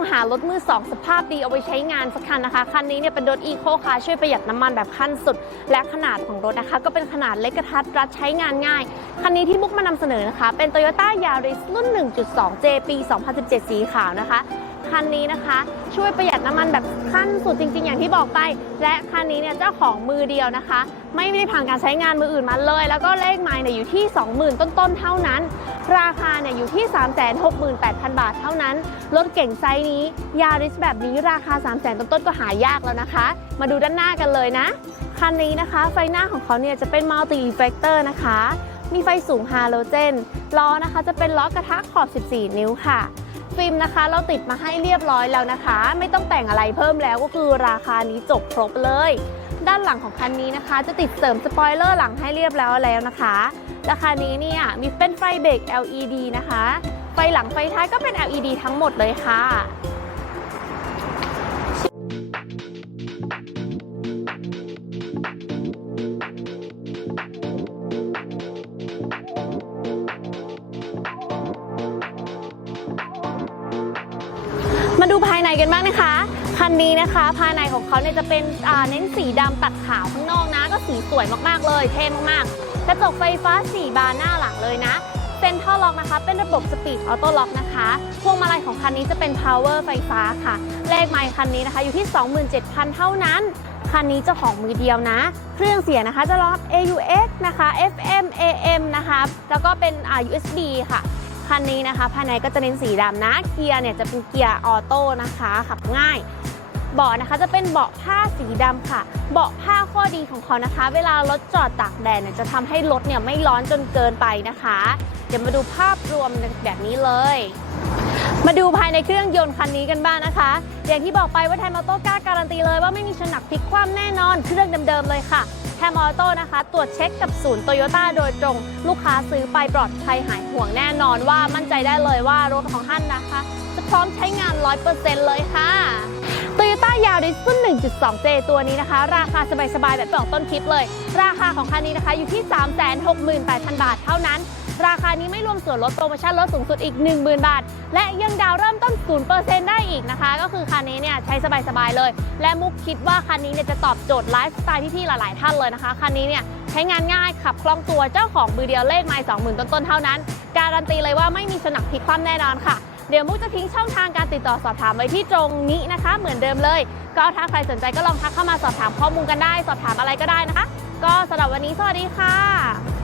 องหารถมือสองสภาพดีเอาไปใช้งานสักคันนะคะ คันนี้เนี่ยเป็นรถอีโคคาร์ช่วยประหยัดน้ำมันแบบขั้นสุด และขนาดของรถนะคะ ก็เป็นขนาดเล็กกระทัดรัดใช้งานง่าย คันนี้ที่มุกมานำเสนอนะคะ เป็น Toyota Yaris รุ่น 1.2J ปี 2017 สีขาวนะคะคันนี้นะคะช่วยประหยัดน้ำมันแบบขั้นสุดจริง ๆ อย่างที่บอกไป และคันนี้เนี่ยเจ้าของมือเดียวนะคะ ไม่ได้ผ่านการใช้งานมืออื่นมาเลย แล้วก็เลขไมล์เนี่ยอยู่ที่ 20,000 ต้นๆเท่านั้น ราคาเนี่ยอยู่ที่ 368,000 บาทเท่านั้น รถเก่งไซส์นี้ยาริสแบบนี้ราคา 300,000 ต้นๆก็หายากแล้วนะคะ มาดูด้านหน้ากันเลยนะ คันนี้นะคะ ไฟหน้าของเขาเนี่ยจะเป็นมัลติ r ีเฟกเตอร์นะคะ มีไฟสูงฮาโลเจน ล้อนะคะจะเป็นล้อกระทะขอบ 14 นิ้วค่ะฟิล์มนะคะเราติดมาให้เรียบร้อยแล้วนะคะ ไม่ต้องแต่งอะไรเพิ่มแล้วก็คือราคานี้จบครบเลย ด้านหลังของคันนี้นะคะ จะติดเสริมสปอยเลอร์หลังให้เรียบร้อยแล้วนะคะราคานี้เนี่ยมีเป็นไฟเบรก LED นะคะ ไฟหลังไฟท้ายก็เป็น LED ทั้งหมดเลยค่ะมาดูภายในกันบ้างนะคะ คันนี้นะคะ ภายในของเขาเนี่ยจะเป็นเน้นสีดำตัดขาวข้างนอกนะ ก็สีสวยมากๆเลย เท่มากๆ กระจกไฟฟ้า 4 บานหน้าหลังเลยนะเซ็นทรัลล็อกนะคะ เป็นระบบสปีดออโต้ล็อกนะคะ พวงมาลัยของคันนี้จะเป็น power ไฟฟ้าค่ะ เลขไมล์คันนี้นะคะอยู่ที่ 27,000 เท่านั้นคันนี้เจ้าของมือเดียวนะ เครื่องเสียงนะคะจะรับ AUX นะคะ FM AM นะคะ แล้วก็เป็น USB ค่ะ คันนี้นะคะ ภายในก็จะเน้นสีดำนะ เกียร์เนี่ยจะเป็นเกียร์ออโต้นะคะ ขับง่าย เบาะนะคะจะเป็นเบาะผ้าสีดำค่ะ เบาะผ้าข้อดีของเขานะคะ เวลารถจอดตากแดดเนี่ยจะทำให้รถเนี่ยไม่ร้อนจนเกินไปนะคะ เดี๋ยวมาดูภาพรวมแบบนี้เลย มาดูภายในเครื่องยนต์คันนี้กันบ้างนะคะ อย่างที่บอกไปว่าไทมอเตอร์กล้าการันตีเลยว่าไม่มีชนักพลิกคว่ำแน่นอนเครื่องเดิมๆเลยค่ะไทมอเตอร์นะคะ ตรวจเช็คกับศูนย์โตโยต้าโดยตรง ลูกค้าซื้อไปปลอดภัยหายห่วงแน่นอนว่ามั่นใจได้เลยว่ารถของท่านนะคะ จะพร้อมใช้งาน 100%เลยค่ะ ริสรุ่น 1.2J ตัวนี้นะคะ ราคาสบายๆ แบบของต้นคลิปเลย ราคาของคันนี้นะคะอยู่ที่ 368,000 บาทเท่านั้น ราคานี้ไม่รวมส่วนลดโปรโมชั่นลดสูงสุดอีก 10,000 บาท และยังดาวเริ่มต้น 0%ได้อีกนะคะ ก็คือคันนี้เนี่ยใช้สบายๆ เลย และมุกคิดว่าคันนี้เนี่ยจะตอบโจทย์ไลฟ์สไตล์พี่ๆ หลายๆ ท่านเลยนะคะ คันนี้เนี่ยใช้งานง่ายขับคล่องตัวเจ้าของมือเดียวเลขไมล์20,000 ต้นๆ เท่านั้น การันตีเลยว่าไม่มีสนักพลิกคว่ำแน่นอนค่ะ เดี๋ยวมุกจะทิ้งช่องทางการติดต่อสอบถามไว้ที่ตรงนี้นะคะ เหมือนเดิมเลย ก็ถ้าใครสนใจก็ลองทักเข้ามาสอบถามข้อมูลกันได้ สอบถามอะไรก็ได้นะคะ ก็สำหรับวันนี้สวัสดีค่ะ